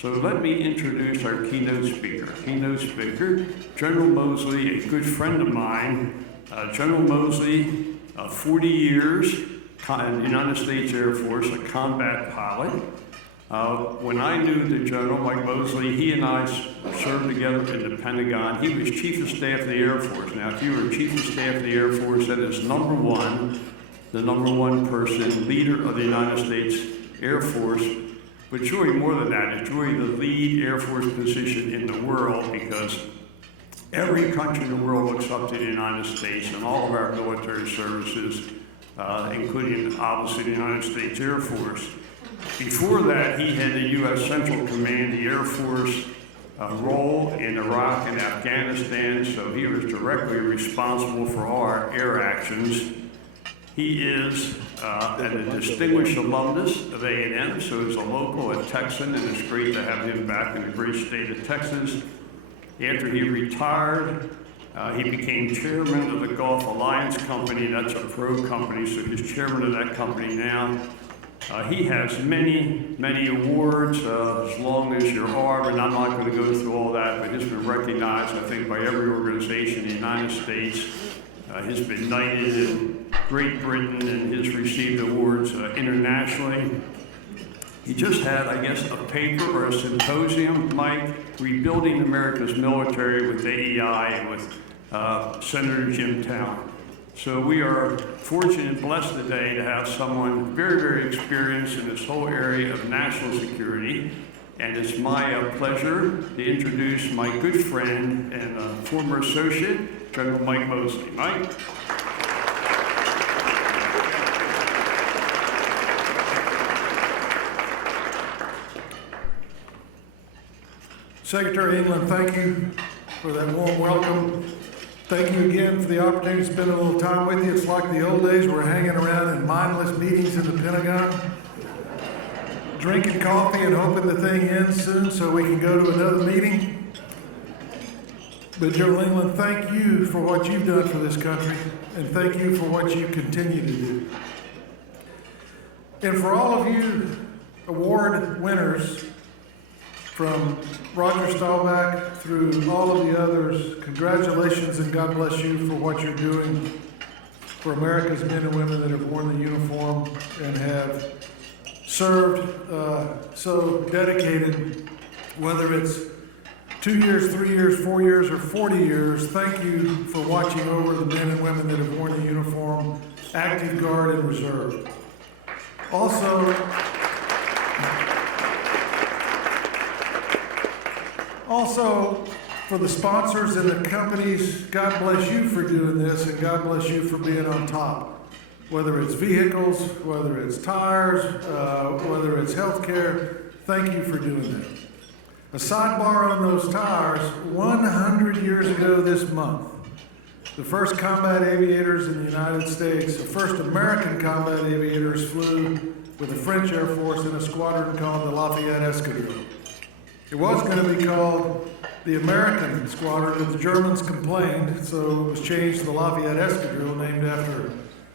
So let me introduce our keynote speaker. Keynote speaker, General Moseley, a good friend of mine. General Moseley, 40 years in the United States Air Force, a combat pilot. When I knew the General, Mike Moseley, he and I served together in the Pentagon. He was Chief of Staff of the Air Force. Now, if you were Chief of Staff of the Air Force, that is the number one person, leader of the United States Air Force. But it's really more than that. It's really the lead Air Force position in the world, because every country in the world looks up to the United States and all of our military services, including obviously the United States Air Force. Before that, he had the U.S. Central Command, the Air Force role in Iraq and Afghanistan, so he was directly responsible for all our air actions. He is a distinguished alumnus of A&M, so he's a local, a Texan, and it's great to have him back in the great state of Texas. After he retired, he became chairman of the Gulf Alliance Company. That's a pro company, so he's chairman of that company now. He has many, many awards, as long as your arm, and I'm not going to go through all that, but he's been recognized, I think, by every organization in the United States. He's been knighted in Great Britain and has received awards internationally. He just had, I guess, a paper or a symposium, Mike, Rebuilding America's Military with AEI and with Senator Jim Town. So we are fortunate and blessed today to have someone very, very experienced in this whole area of national security. And it's my pleasure to introduce my good friend and former associate, General Mike Moseley. Mike? Secretary England, thank you for that warm welcome. Thank you again for the opportunity to spend a little time with you. It's like the old days, we're hanging around in mindless meetings in the Pentagon, drinking coffee and hoping the thing ends soon so we can go to another meeting. But General England, thank you for what you've done for this country, and thank you for what you continue to do. And for all of you award winners, from Roger Staubach through all of the others, congratulations and God bless you for what you're doing for America's men and women that have worn the uniform and have served so dedicated, whether it's 2 years, 3 years, 4 years, or 40 years. Thank you for watching over the men and women that have worn the uniform, active guard and reserve. Also, for the sponsors and the companies, God bless you for doing this, and God bless you for being on top. Whether it's vehicles, whether it's tires, whether it's healthcare, thank you for doing that. A sidebar on those tires, 100 years ago this month, the first combat aviators in the United States, the first American combat aviators flew with the French Air Force in a squadron called the Lafayette Escadrille. It was going to be called the American Squadron, but the Germans complained, so it was changed to the Lafayette Escadrille, named after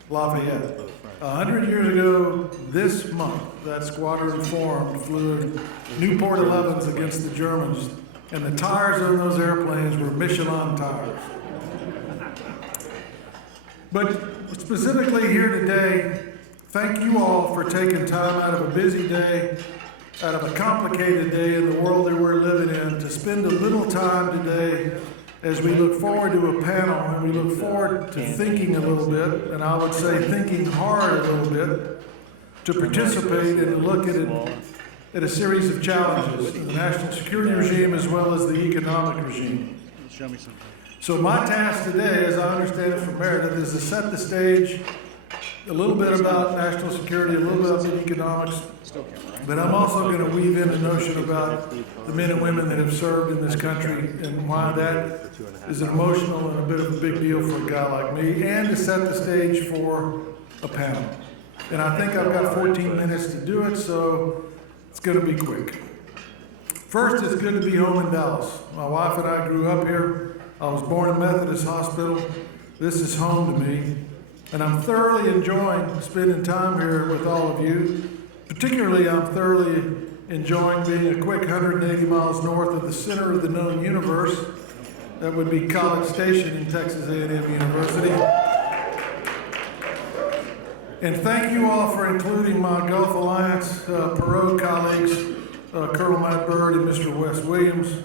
Lafayette. 100 years ago this month, that squadron formed, flew in Newport 11s against the Germans, and the tires on those airplanes were Michelin tires. But specifically here today, thank you all for taking time out of a busy day, out of a complicated day in the world that we're living in, to spend a little time today as we look forward to a panel and we look forward to thinking a little bit, and I would say thinking hard a little bit, to participate and to look at a series of challenges in the national security regime as well as the economic regime. So my task today, as I understand it from Meredith, is to set the stage, a little bit about national security, a little bit about economics, but I'm also going to weave in the notion about the men and women that have served in this country and why that is an emotional and a bit of a big deal for a guy like me, and to set the stage for a panel. And I think I've got 14 minutes to do it, so it's going to be quick. First, it's good to be home in Dallas. My wife and I grew up here. I was born in Methodist Hospital. This is home to me. And I'm thoroughly enjoying spending time here with all of you. Particularly, I'm thoroughly enjoying being a quick 180 miles north of the center of the known universe. That would be College Station in Texas A&M University. And thank you all for including my Gulf Alliance Perot colleagues, Colonel Matt Byrd and Mr. Wes Williams,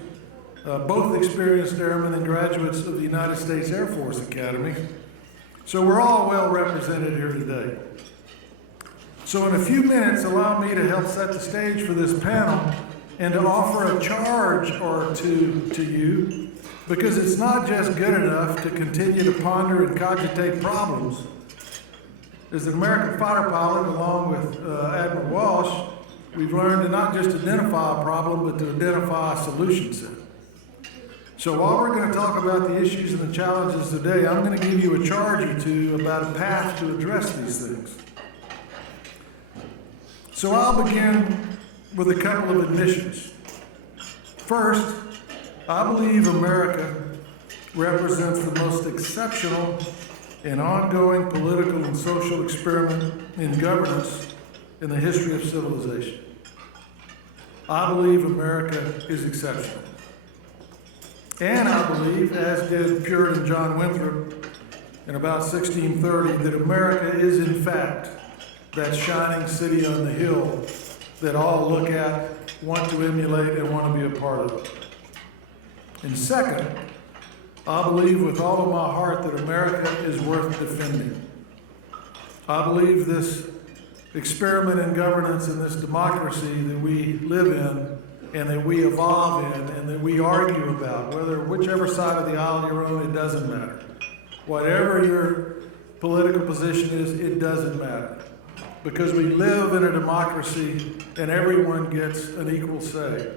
both experienced airmen and graduates of the United States Air Force Academy. So we're all well represented here today. So in a few minutes, allow me to help set the stage for this panel and to offer a charge or two to you, because it's not just good enough to continue to ponder and cogitate problems. As an American fighter pilot, along with Admiral Walsh, we've learned to not just identify a problem, but to identify a solution set. So while we're going to talk about the issues and the challenges today, I'm going to give you a charge or two about a path to address these things. So I'll begin with a couple of admissions. First, I believe America represents the most exceptional and ongoing political and social experiment in governance in the history of civilization. I believe America is exceptional. And I believe, as did Puritan John Winthrop in about 1630, that America is in fact that shining city on the hill that all look at, want to emulate, and want to be a part of. And second, I believe with all of my heart that America is worth defending. I believe this experiment in governance and this democracy that we live in and that we evolve in and that we argue about, whichever side of the aisle you're on, it doesn't matter. Whatever your political position is, it doesn't matter. Because we live in a democracy and everyone gets an equal say.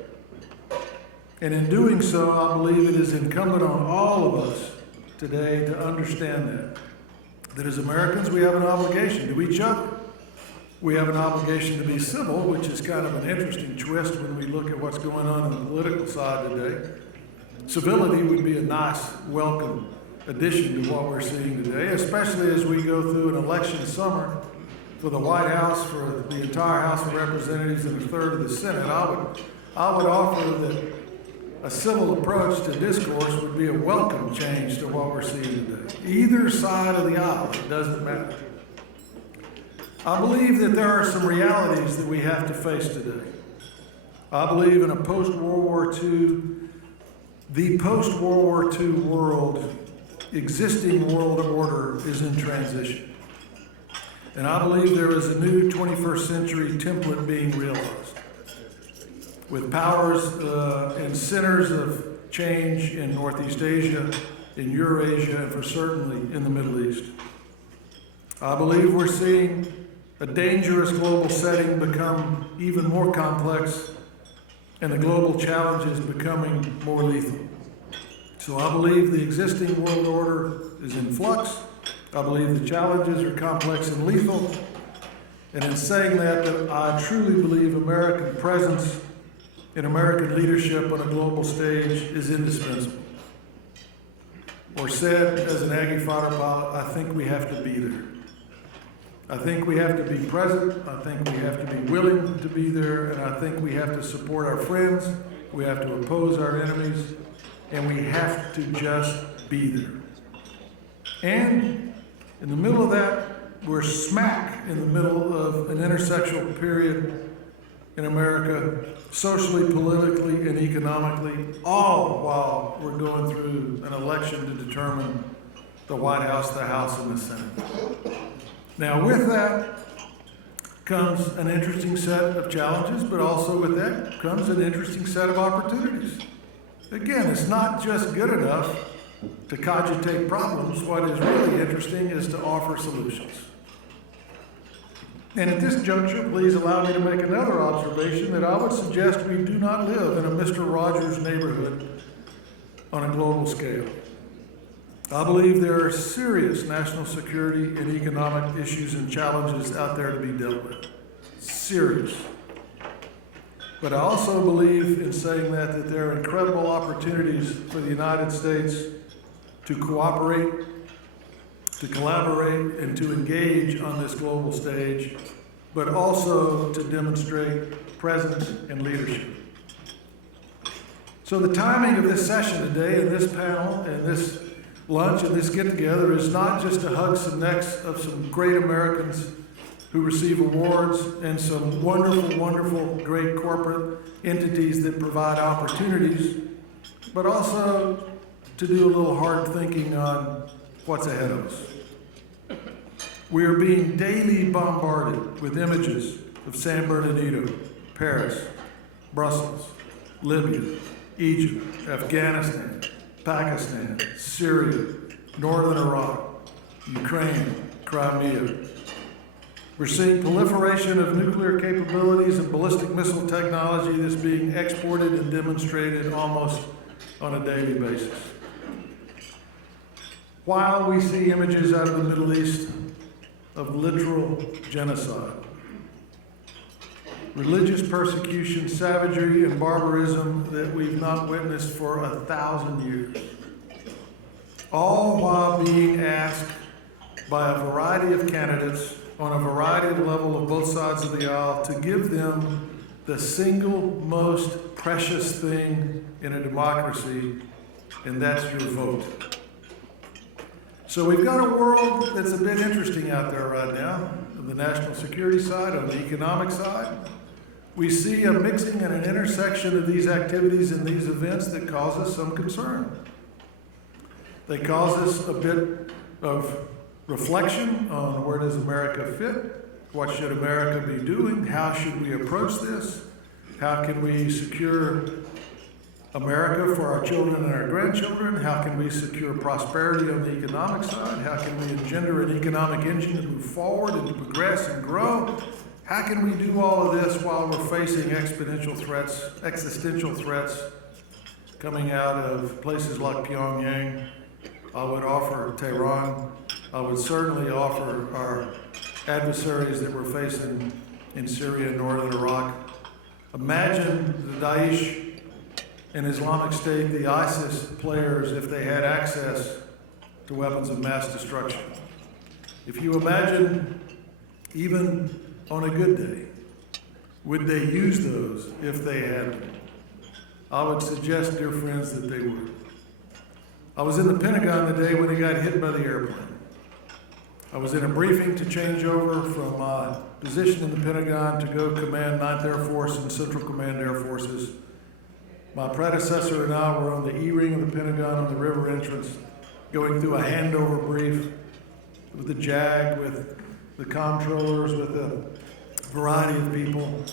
And in doing so, I believe it is incumbent on all of us today to understand that as Americans, we have an obligation to each other. We have an obligation to be civil, which is kind of an interesting twist when we look at what's going on in the political side today. Civility would be a nice, welcome addition to what we're seeing today, especially as we go through an election summer for the White House, for the entire House of Representatives, and a third of the Senate. I would offer that a civil approach to discourse would be a welcome change to what we're seeing today. Either side of the aisle, it doesn't matter. I believe that there are some realities that we have to face today. I believe in a post-World War II, the post-World War II world, existing world order is in transition. And I believe there is a new 21st century template being realized, with powers and centers of change in Northeast Asia, in Eurasia, and for certainly in the Middle East. I believe we're seeing a dangerous global setting become even more complex, and the global challenges becoming more lethal. So I believe the existing world order is in flux. I believe the challenges are complex and lethal. And in saying that I truly believe American presence and American leadership on a global stage is indispensable. Or said as an Aggie fighter pilot, I think we have to be there. I think we have to be present, I think we have to be willing to be there, and I think we have to support our friends, we have to oppose our enemies, and we have to just be there. And in the middle of that, we're smack in the middle of an intersectional period in America, socially, politically, and economically, all while we're going through an election to determine the White House, the House, and the Senate. Now, with that comes an interesting set of challenges, but also with that comes an interesting set of opportunities. Again, it's not just good enough to cogitate problems. What is really interesting is to offer solutions. And at this juncture, please allow me to make another observation that I would suggest we do not live in a Mr. Rogers neighborhood on a global scale. I believe there are serious national security and economic issues and challenges out there to be dealt with. Serious. But I also believe in saying that there are incredible opportunities for the United States to cooperate, to collaborate, and to engage on this global stage but also to demonstrate presence and leadership. So the timing of this session today and this panel and this lunch and this get-together is not just to hug some necks of some great Americans who receive awards and some wonderful, wonderful, great corporate entities that provide opportunities, but also to do a little hard thinking on what's ahead of us. We are being daily bombarded with images of San Bernardino, Paris, Brussels, Libya, Egypt, Afghanistan, Pakistan, Syria, northern Iraq, Ukraine, Crimea. We're seeing proliferation of nuclear capabilities and ballistic missile technology that's being exported and demonstrated almost on a daily basis. While we see images out of the Middle East of literal genocide, religious persecution, savagery, and barbarism that we've not witnessed for 1,000 years, all while being asked by a variety of candidates on a variety of levels of both sides of the aisle to give them the single most precious thing in a democracy, and that's your vote. So we've got a world that's a bit interesting out there right now, on the national security side, on the economic side. We see a mixing and an intersection of these activities and these events that cause us some concern. They cause us a bit of reflection on where does America fit? What should America be doing? How should we approach this? How can we secure America for our children and our grandchildren? How can we secure prosperity on the economic side? How can we engender an economic engine to move forward and to progress and grow? How can we do all of this while we're facing existential threats coming out of places like Pyongyang? I would offer Tehran. I would certainly offer our adversaries that we're facing in Syria and northern Iraq. Imagine the Daesh and Islamic State, the ISIS players, if they had access to weapons of mass destruction. If you imagine, even on a good day, would they use those if they had them? I would suggest, dear friends, that they would. I was in the Pentagon the day when he got hit by the airplane. I was in a briefing to change over from my position in the Pentagon to go command 9th Air Force and Central Command Air Forces. My predecessor and I were on the E-ring of the Pentagon on the river entrance, going through a handover brief with the JAG, with the comptrollers, with a variety of people.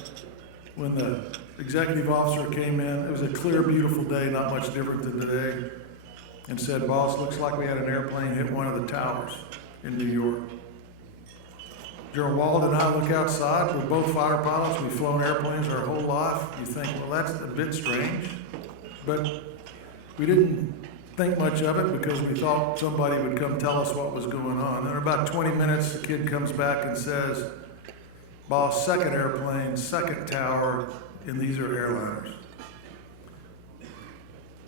When the executive officer came in, it was a clear, beautiful day, not much different than today, and said, "Boss, looks like we had an airplane hit one of the towers in New York." General Wald and I look outside. We're both fighter pilots. We've flown airplanes our whole life. You think, well, that's a bit strange. But we didn't think much of it because we thought somebody would come tell us what was going on. And in about 20 minutes, the kid comes back and says, "Boss, second airplane, second tower, and these are airliners."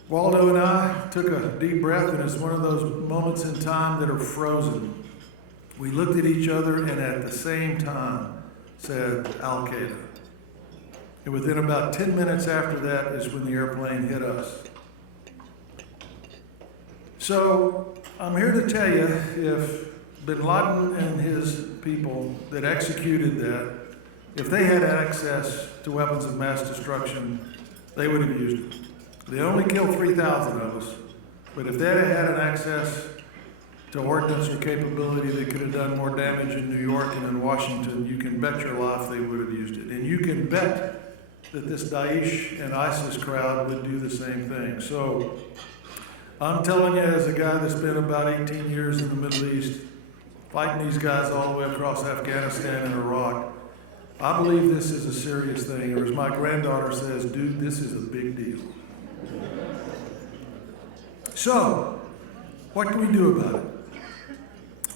Waldo and I took a deep breath, and it's one of those moments in time that are frozen. We looked at each other and at the same time said, "Al-Qaeda." And within about 10 minutes after that is when the airplane hit us. So I'm here to tell you, if bin Laden and his people that executed that, if they had access to weapons of mass destruction, they would have used it. They only killed 3,000 of us, but if they had had an access to ordnance or capability that could have done more damage in New York and in Washington, you can bet your life they would have used it. And you can bet that this Daesh and ISIS crowd would do the same thing. So I'm telling you, as a guy that's been about 18 years in the Middle East, fighting these guys all the way across Afghanistan and Iraq, I believe this is a serious thing. Or as my granddaughter says, "Dude, this is a big deal." So, what can we do about it?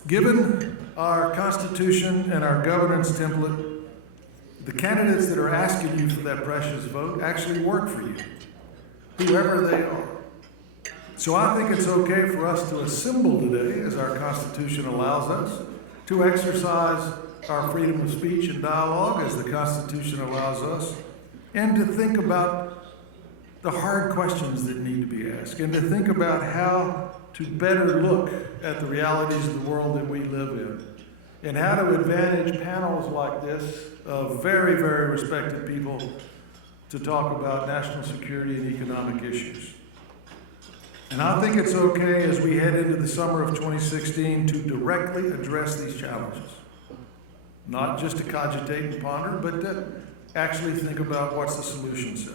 Given our Constitution and our governance template, the candidates that are asking you for that precious vote actually work for you, whoever they are. So I think it's okay for us to assemble today, as our Constitution allows us, to exercise our freedom of speech and dialogue as the Constitution allows us, and to think about the hard questions that need to be asked, and to think about how to better look at the realities of the world that we live in, and how to advantage panels like this of very, very respected people to talk about national security and economic issues. And I think it's okay as we head into the summer of 2016 to directly address these challenges. Not just to cogitate and ponder, but to actually think about what's the solution set.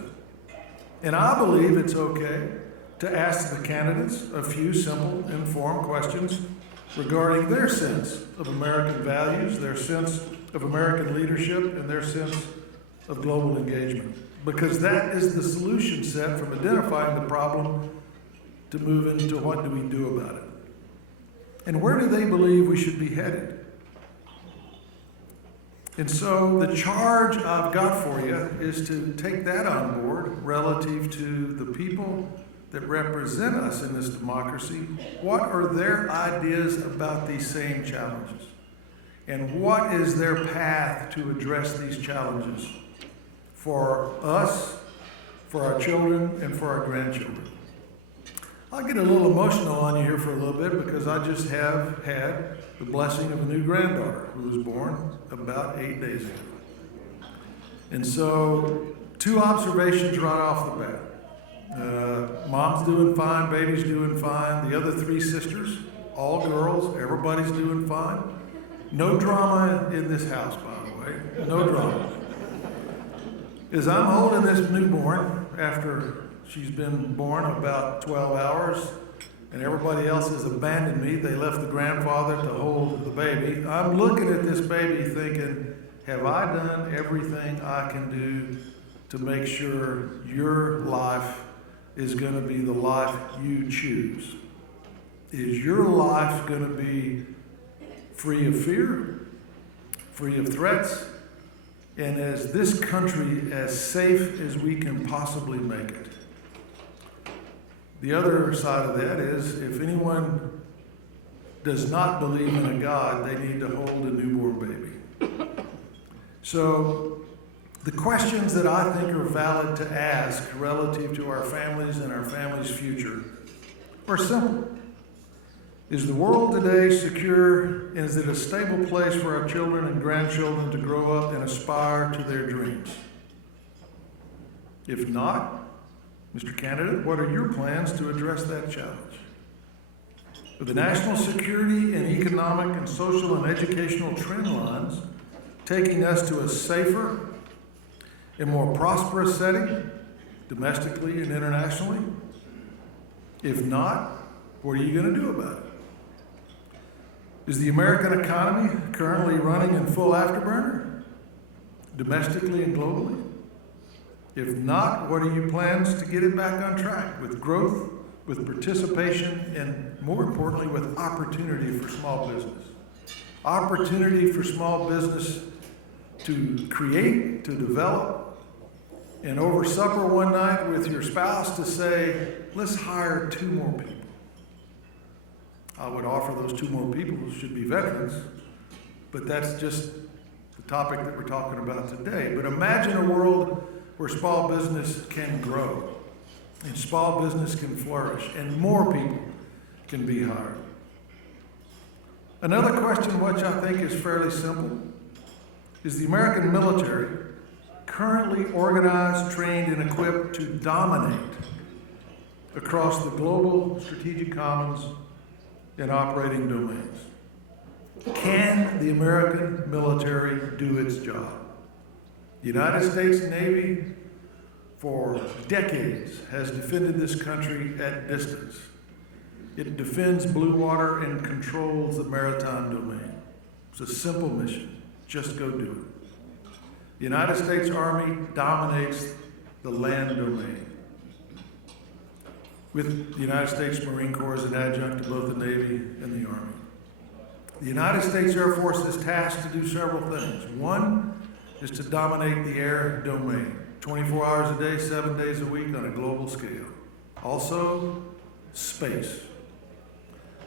And I believe it's okay to ask the candidates a few simple, informed questions regarding their sense of American values, their sense of American leadership, and their sense of global engagement. Because that is the solution set from identifying the problem to move into what do we do about it. And where do they believe we should be headed? And so the charge I've got for you is to take that on board relative to the people that represent us in this democracy. What are their ideas about these same challenges? And what is their path to address these challenges for us, for our children, and for our grandchildren? I'll get a little emotional on you here for a little bit because I just have had the blessing of a new granddaughter who was born about 8 days ago. And so, two observations right off the bat. Mom's doing fine, baby's doing fine. The other three sisters, all girls, everybody's doing fine. No drama in this house, by the way. No drama. As I'm holding this newborn after she's been born about 12 hours, and everybody else has abandoned me. They left the grandfather to hold the baby. I'm looking at this baby thinking, have I done everything I can do to make sure your life is going to be the life you choose? Is your life going to be free of fear, free of threats, and as this country as safe as we can possibly make it? The other side of that is, if anyone does not believe in a God, they need to hold a newborn baby. So, the questions that I think are valid to ask relative to our families and our families' future are simple. Is the world today secure, and is it a stable place for our children and grandchildren to grow up and aspire to their dreams? If not, Mr. Candidate, what are your plans to address that challenge? With the national security and economic and social and educational trend lines taking us to a safer and more prosperous setting, domestically and internationally? If not, what are you going to do about it? Is the American economy currently running in full afterburner, domestically and globally? If not, what are your plans to get it back on track with growth, with participation, and more importantly, with opportunity for small business? Opportunity for small business to create, to develop, and over supper one night with your spouse to say, let's hire 2 more people. I would offer those 2 more people should be veterans, but that's just the topic that we're talking about today. But imagine a world where small business can grow, and small business can flourish, and more people can be hired. Another question, which I think is fairly simple, is the American military currently organized, trained, and equipped to dominate across the global strategic commons and operating domains? Can the American military do its job? The United States Navy, for decades, has defended this country at distance. It defends blue water and controls the maritime domain. It's a simple mission. Just go do it. The United States Army dominates the land domain, with the United States Marine Corps as an adjunct to both the Navy and the Army. The United States Air Force is tasked to do several things. One is to dominate the air domain, 24 hours a day, 7 days a week on a global scale. Also, space.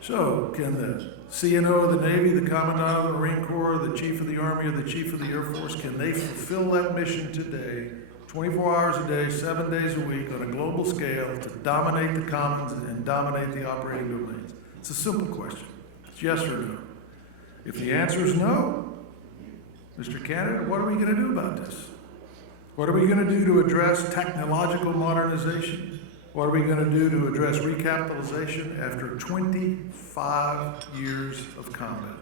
So, can the CNO of the Navy, the Commandant of the Marine Corps, the Chief of the Army, or the Chief of the Air Force, can they fulfill that mission today, 24 hours a day, 7 days a week, on a global scale, to dominate the commons and dominate the operating domains? It's a simple question. It's yes or no. If the answer is no, Mr. Candidate, what are we going to do about this? What are we going to do to address technological modernization? What are we going to do to address recapitalization after 25 years of combat?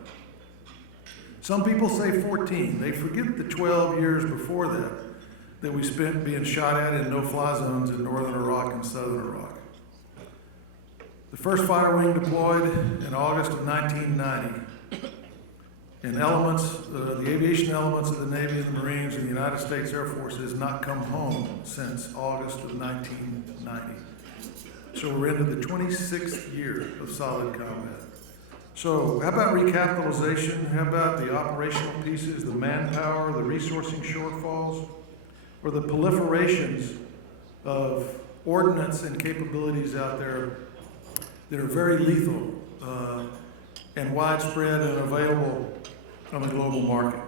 Some people say 14. They forget the 12 years before that we spent being shot at in no-fly zones in northern Iraq and southern Iraq. The first fighter wing deployed in August of 1990. And the aviation elements of the Navy and the Marines and the United States Air Force has not come home since August of 1990. So we're into the 26th year of solid combat. So how about recapitalization? How about the operational pieces, the manpower, the resourcing shortfalls, or the proliferations of ordnance and capabilities out there that are very lethal and widespread and available on the global market,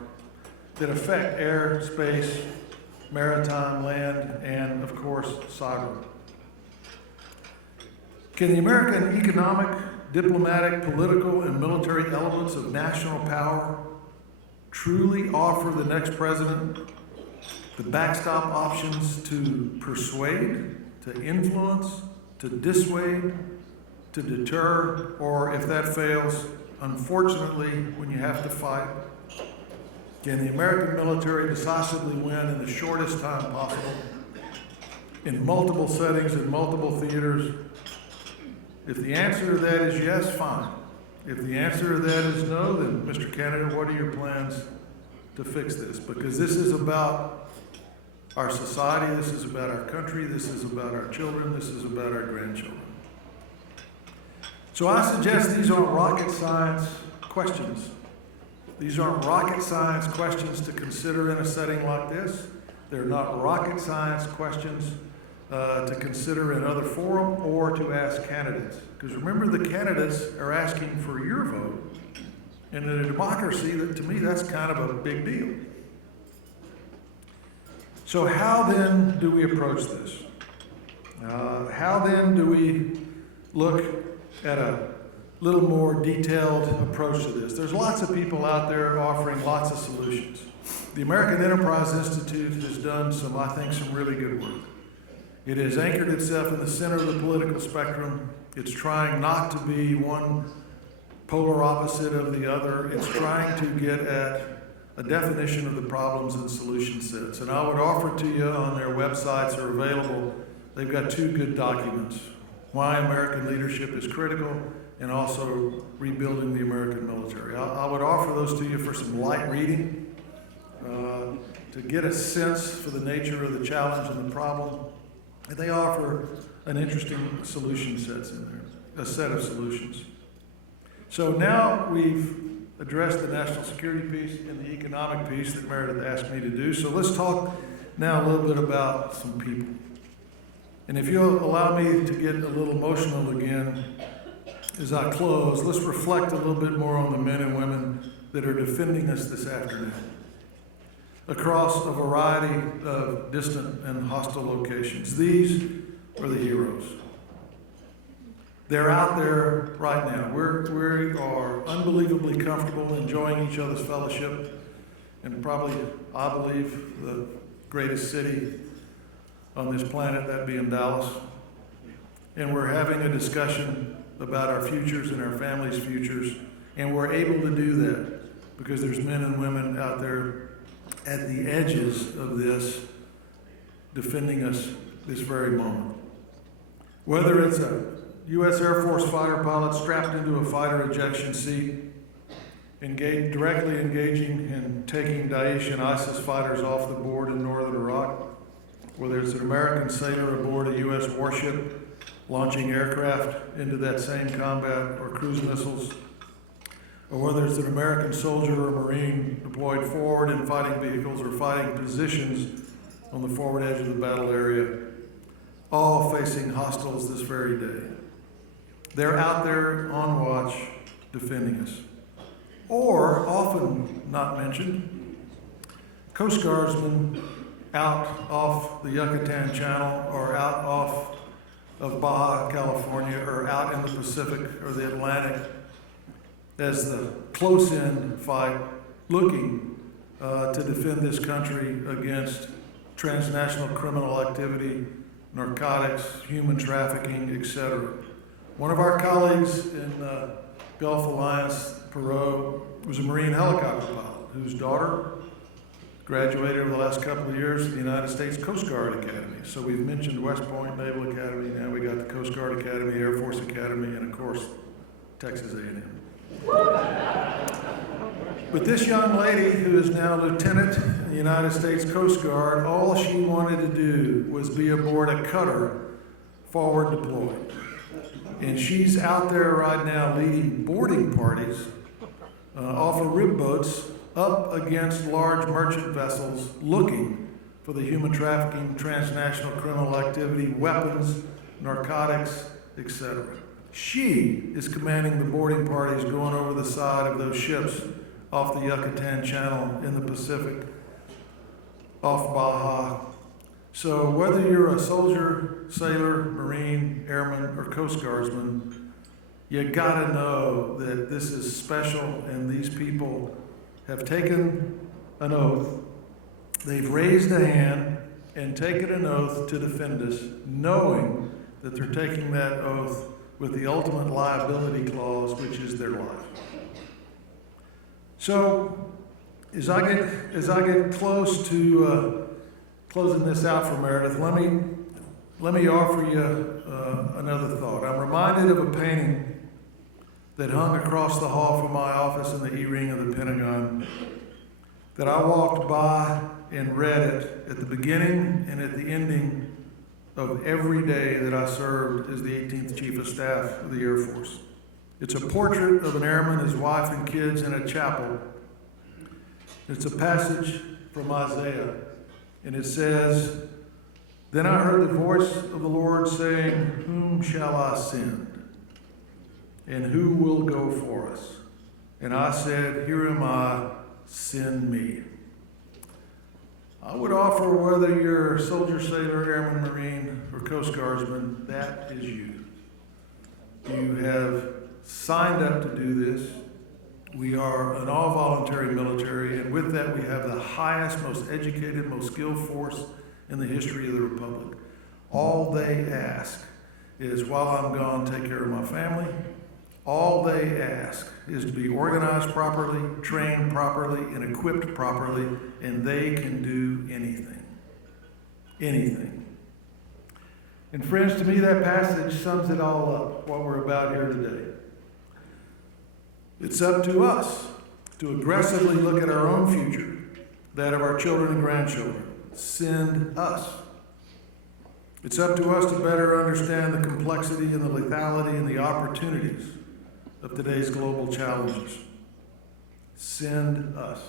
that affect air, space, maritime, land, and of course, cyber. Can the American economic, diplomatic, political, and military elements of national power truly offer the next president the backstop options to persuade, to influence, to dissuade, to deter, or if that fails, unfortunately, when you have to fight? Can the American military decisively win in the shortest time possible, in multiple settings, in multiple theaters? If the answer to that is yes, fine. If the answer to that is no, then, Mr. Candidate, what are your plans to fix this? Because this is about our society, this is about our country, this is about our children, this is about our grandchildren. So I suggest these aren't rocket science questions. These aren't rocket science questions to consider in a setting like this. They're not rocket science questions to consider in other forum or to ask candidates. Because remember, the candidates are asking for your vote. And in a democracy, to me, that's kind of a big deal. So how then do we approach this? How then do we look at a little more detailed approach to this? There's lots of people out there offering lots of solutions. The American Enterprise Institute has done I think some really good work. It has anchored itself in the center of the political spectrum. It's trying not to be one polar opposite of the other. It's trying to get at a definition of the problems and solution sets. And I would offer to you, on their websites are available, they've got two good documents: Why American Leadership is Critical, and also Rebuilding the American Military. I would offer those to you for some light reading, to get a sense for the nature of the challenge and the problem. And they offer an interesting solution sets in there, a set of solutions. So now we've addressed the national security piece and the economic piece that Meredith asked me to do. So let's talk now a little bit about some people. And if you'll allow me to get a little emotional again as I close, let's reflect a little bit more on the men and women that are defending us this afternoon across a variety of distant and hostile locations. These are the heroes. They're out there right now. We are unbelievably comfortable enjoying each other's fellowship in probably, I believe, the greatest city on this planet, that being Dallas. And we're having a discussion about our futures and our families' futures. And we're able to do that because there's men and women out there at the edges of this defending us this very moment. Whether it's a U.S. Air Force fighter pilot strapped into a fighter ejection seat, directly engaging and taking Daesh and ISIS fighters off the board in northern Iraq, whether it's an American sailor aboard a U.S. warship launching aircraft into that same combat or cruise missiles, or whether it's an American soldier or Marine deployed forward in fighting vehicles or fighting positions on the forward edge of the battle area, all facing hostiles this very day. They're out there on watch defending us. Or, often not mentioned, Coast Guardsmen out off the Yucatan Channel or out off of Baja California or out in the Pacific or the Atlantic as the close-in fight looking to defend this country against transnational criminal activity, narcotics, human trafficking, etc. One of our colleagues in Gulf Alliance, Perot, was a Marine helicopter pilot whose daughter graduated over the last couple of years at the United States Coast Guard Academy. So we've mentioned West Point Naval Academy, now we got the Coast Guard Academy, Air Force Academy, and of course, Texas A&M. But this young lady, who is now lieutenant in the United States Coast Guard, all she wanted to do was be aboard a cutter forward deployed. And she's out there right now leading boarding parties off of rib boats up against large merchant vessels looking for the human trafficking, transnational criminal activity, weapons, narcotics, etc. She is commanding the boarding parties going over the side of those ships off the Yucatan Channel in the Pacific, off Baja. So whether you're a soldier, sailor, Marine, airman, or Coast Guardsman, you gotta know that this is special and these people have taken an oath. They've raised a hand and taken an oath to defend us, knowing that they're taking that oath with the ultimate liability clause, which is their life. So, as I get close to closing this out for Meredith, let me offer you another thought. I'm reminded of a painting that hung across the hall from my office in the E-ring of the Pentagon, that I walked by and read it at the beginning and at the ending of every day that I served as the 18th Chief of Staff of the Air Force. It's a portrait of an airman, his wife and kids in a chapel. It's a passage from Isaiah, and it says, "Then I heard the voice of the Lord saying, 'Whom shall I send? And who will go for us?' And I said, 'Here am I, send me.'" I would offer, whether you're soldier, sailor, airman, Marine, or Coast Guardsman, that is you. You have signed up to do this. We are an all-voluntary military, and with that we have the highest, most educated, most skilled force in the history of the Republic. All they ask is, while I'm gone, take care of my family. All they ask is to be organized properly, trained properly, and equipped properly, and they can do anything. Anything. And friends, to me that passage sums it all up, what we're about here today. It's up to us to aggressively look at our own future, that of our children and grandchildren. Send us. It's up to us to better understand the complexity and the lethality and the opportunities of today's global challenges. Send us.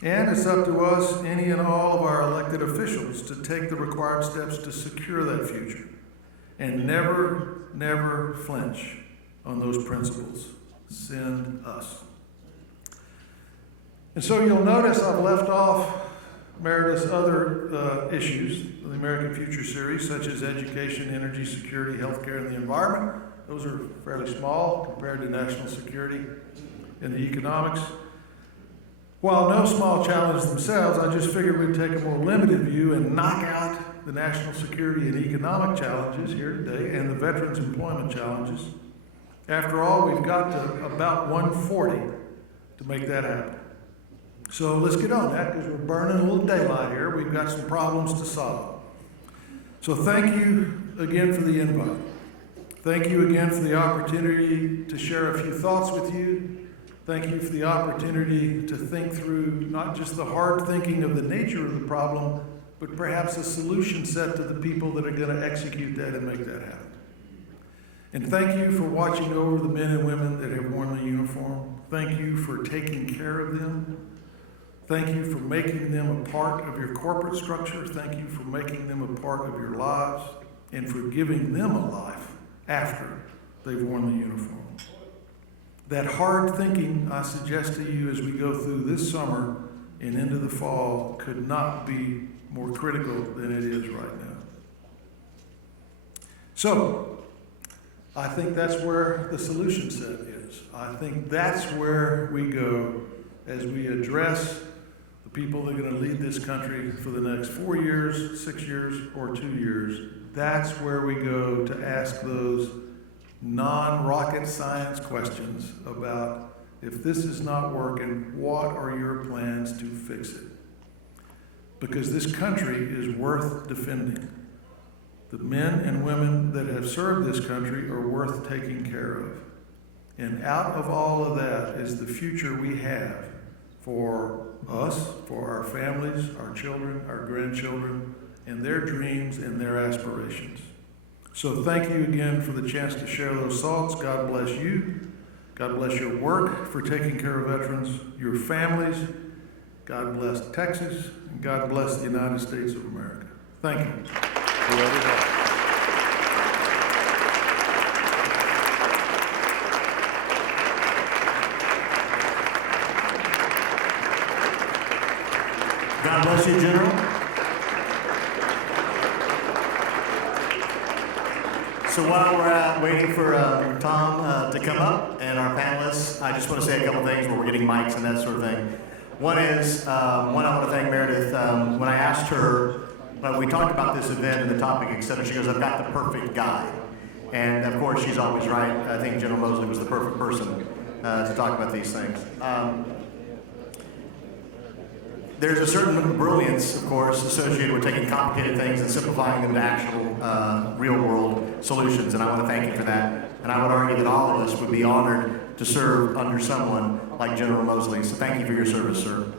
And it's up to us, any and all of our elected officials, to take the required steps to secure that future and never, never flinch on those principles. Send us. And so you'll notice I've left off Meredith's other issues of the American Future series, such as education, energy security, healthcare, and the environment. Those are fairly small compared to national security and the economics. While no small challenge themselves, I just figured we'd take a more limited view and knock out the national security and economic challenges here today and the veterans' employment challenges. After all, we've got to about 140 to make that happen. So let's get on that, because we're burning a little daylight here. We've got some problems to solve. So thank you again for the invite. Thank you again for the opportunity to share a few thoughts with you. Thank you for the opportunity to think through not just the hard thinking of the nature of the problem, but perhaps a solution set to the people that are going to execute that and make that happen. And thank you for watching over the men and women that have worn the uniform. Thank you for taking care of them. Thank you for making them a part of your corporate structure. Thank you for making them a part of your lives and for giving them a life after they've worn the uniform. That hard thinking, I suggest to you as we go through this summer and into the fall, could not be more critical than it is right now. So, I think that's where the solution set is. I think that's where we go as we address the people that are going to lead this country for the next 4 years, 6 years, or 2 years. That's where we go to ask those non-rocket science questions about, if this is not working, what are your plans to fix it? Because this country is worth defending. The men and women that have served this country are worth taking care of. And out of all of that is the future we have for us, for our families, our children, our grandchildren, and their dreams and their aspirations. So thank you again for the chance to share those thoughts. God bless you. God bless your work for taking care of veterans, your families. God bless Texas, and God bless the United States of America. Thank you. God bless you, General. So while we're waiting for Tom to come up and our panelists, I just want to say a couple things where we're getting mics and that sort of thing. One is, I want to thank Meredith. When I asked her, we talked about this event and the topic, etc., she goes, I've got the perfect guy. And of course, she's always right. I think General Moseley was the perfect person to talk about these things. There's a certain brilliance, of course, associated with taking complicated things and simplifying them to actual real-world solutions, and I want to thank you for that. And I would argue that all of us would be honored to serve under someone like General Moseley. So thank you for your service, sir.